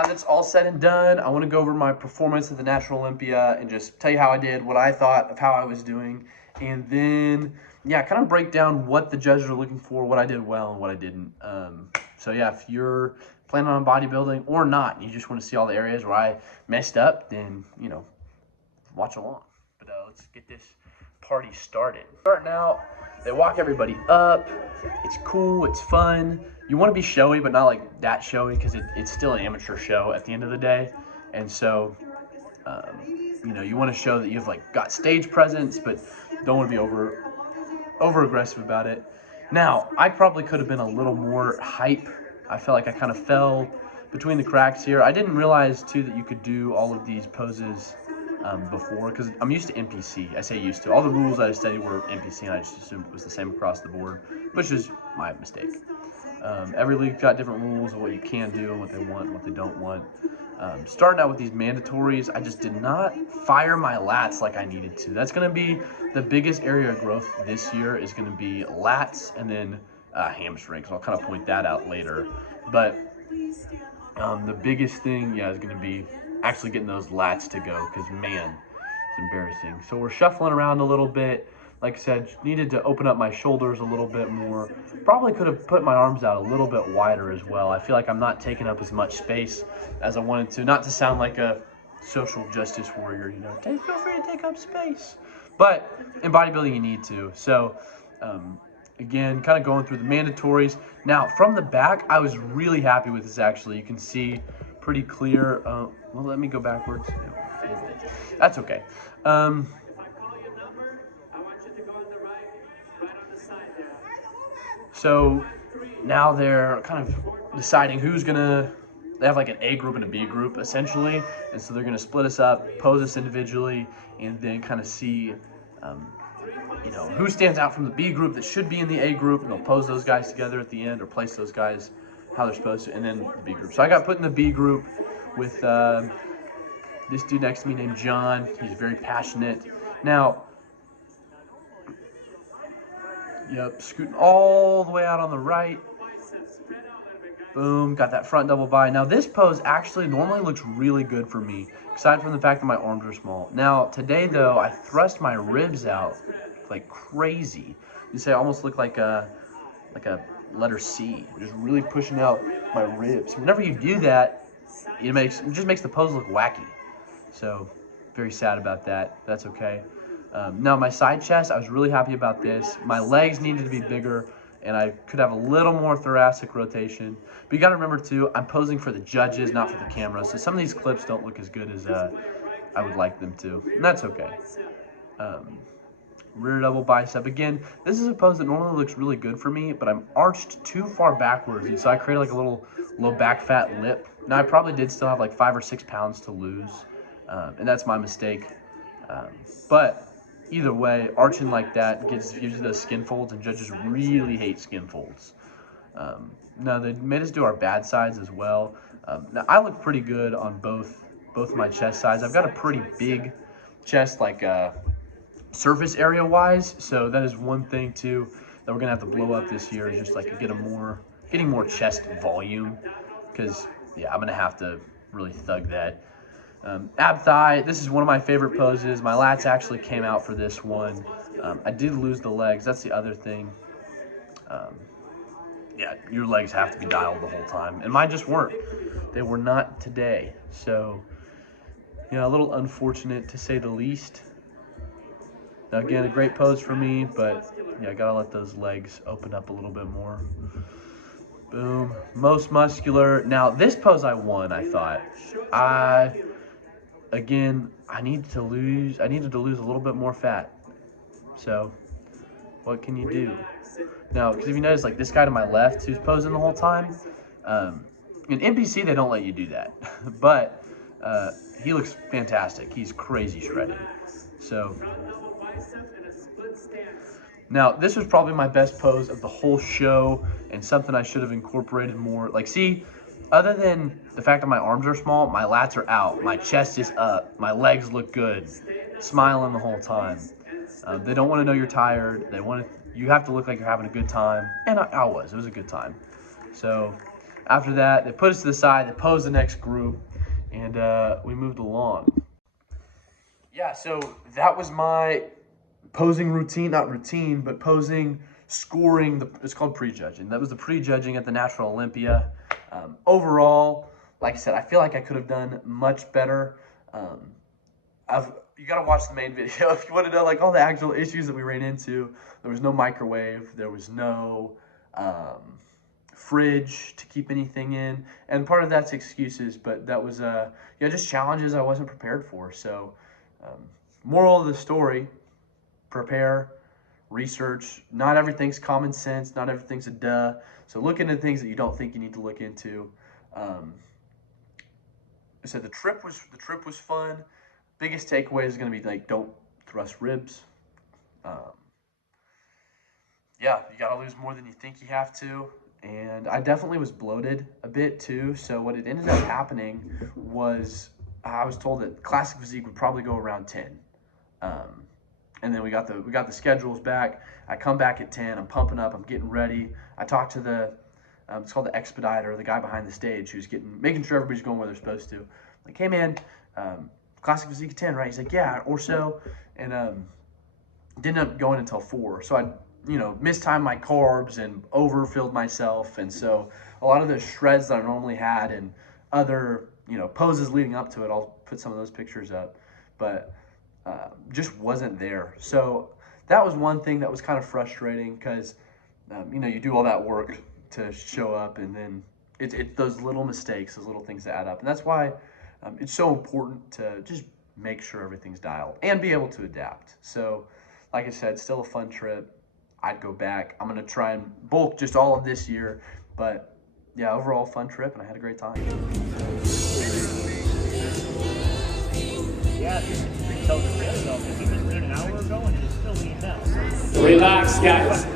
now that's all said and done, I want to go over my performance at the Natural Olympia and just tell you how I did, what I thought of how I was doing, and then, yeah, kind of break down what the judges are looking for, what I did well and what I didn't. So, yeah, if you're planning on bodybuilding or not, and you just want to see all the areas where I messed up, then, you know, watch along. But let's get this party started. Starting out, they walk everybody up. It's cool, it's fun. You want to be showy, but not like that showy, because it's still an amateur show at the end of the day. And so, you know, you want to show that you've like got stage presence, but don't want to be over aggressive about it. Now, I probably could have been a little more hype. I felt like I kind of fell between the cracks here. I didn't realize too that you could do all of these poses before, because I'm used to NPC. I say used to. All the rules I studied were NPC, and I just assumed it was the same across the board, which is my mistake. Every league's got different rules of what you can do and what they want and what they don't want. Starting out with these mandatories, I just did not fire my lats like I needed to. That's going to be the biggest area of growth this year, is going to be lats and then hamstrings. I'll kind of point that out later. But the biggest thing, yeah, is going to be actually getting those lats to go, because, man, it's embarrassing. So we're shuffling around a little bit. Like I said, needed to open up my shoulders a little bit more. Probably could have put my arms out a little bit wider as well. I feel like I'm not taking up as much space as I wanted to. Not to sound like a social justice warrior, you know, feel free to take up space. But in bodybuilding, you need to. So, again, kind of going through the mandatories. Now, from the back, I was really happy with this, actually. You can see pretty clear. Well, let me go backwards. That's okay. So now they're kind of deciding who's gonna, they have like an A group and a B group essentially. And so they're gonna split us up, pose us individually, and then kind of see, you know, who stands out from the B group that should be in the A group, and they'll pose those guys together at the end, or place those guys how they're supposed to, and then the B group. So I got put in the B group with this dude next to me named John. He's very passionate. Now, yep, scooting all the way out on the right. Boom, got that front double bi. Now this pose actually normally looks really good for me, aside from the fact that my arms are small. Now today though, I thrust my ribs out like crazy. You say I almost look like a letter C, just really pushing out my ribs. Whenever you do that, it just makes the pose look wacky. So very sad about that. That's okay. Now my side chest, I was really happy about this. My legs needed to be bigger, and I could have a little more thoracic rotation. But you got to remember too, I'm posing for the judges, not for the camera. So some of these clips don't look as good as I would like them to, and that's okay. Rear double bicep. Again, this is a pose that normally looks really good for me, but I'm arched too far backwards, and so I created like a little low back fat lip. Now I probably did still have like 5 or 6 pounds to lose, and that's my mistake. But either way, arching like that gives you those skin folds, and judges really hate skin folds. Now they made us do our bad sides as well. Now I look pretty good on both my chest sides. I've got a pretty big chest, like surface area wise, so that is one thing too that we're gonna have to blow up this year, is just like getting more chest volume, because yeah, I'm gonna have to really thug that. Ab thigh, this is one of my favorite poses. My lats actually came out for this one. I did lose the legs, that's the other thing. Yeah, your legs have to be dialed the whole time, and mine just weren't. They were not today, so yeah, a little unfortunate to say the least. Now again, a great pose for me, but yeah, I gotta let those legs open up a little bit more. Boom, most muscular. Now this pose I won, I thought. Again, I needed to lose a little bit more fat. So what can you do? Now, because if you notice, like this guy to my left who's posing the whole time, in NPC they don't let you do that, but he looks fantastic. He's crazy shredded. So now this was probably my best pose of the whole show, and something I should have incorporated more. Like, see, other than the fact that my arms are small, my lats are out, my chest is up, my legs look good, smiling the whole time. They don't want to know you're tired. You have to look like you're having a good time, and I was. It was a good time. So after that, they put us to the side, they posed the next group, and we moved along. Yeah, so that was my posing routine, not routine, but posing, scoring. It's called prejudging. That was the prejudging at the Natural Olympia. Overall, like I said, I feel like I could have done much better. You got to watch the main video if you want to know like all the actual issues that we ran into. There was no microwave. There was no fridge to keep anything in, and part of that's excuses, but that was just challenges I wasn't prepared for. So moral of the story: prepare, research. Not everything's common sense. Not everything's a duh. So look into things that you don't think you need to look into. I said the trip was fun. Biggest takeaway is going to be like, don't thrust ribs. Yeah, you got to lose more than you think you have to. And I definitely was bloated a bit too. So what it ended up happening was I was told that classic physique would probably go around 10. And then we got the schedules back. I come back at 10. I'm pumping up. I'm getting ready. I talked to the it's called the expediter, the guy behind the stage, who's making sure everybody's going where they're supposed to. Like, hey man, classic physique at 10, right? He's like, yeah, or so. And didn't end up going until 4. So I mistimed my carbs and overfilled myself. And so a lot of the shreds that I normally had and other poses leading up to it, I'll put some of those pictures up, but just wasn't there. So that was one thing that was kind of frustrating, because you do all that work to show up, and then it's those little mistakes, those little things that add up. And that's why it's so important to just make sure everything's dialed and be able to adapt. So like I said, still a fun trip. I'd go back. I'm going to try and bulk just all of this year, but yeah, overall fun trip, and I had a great time. Yeah, you can tell the rest of it. He was in an hour ago and he's still lean now. Relax, guys.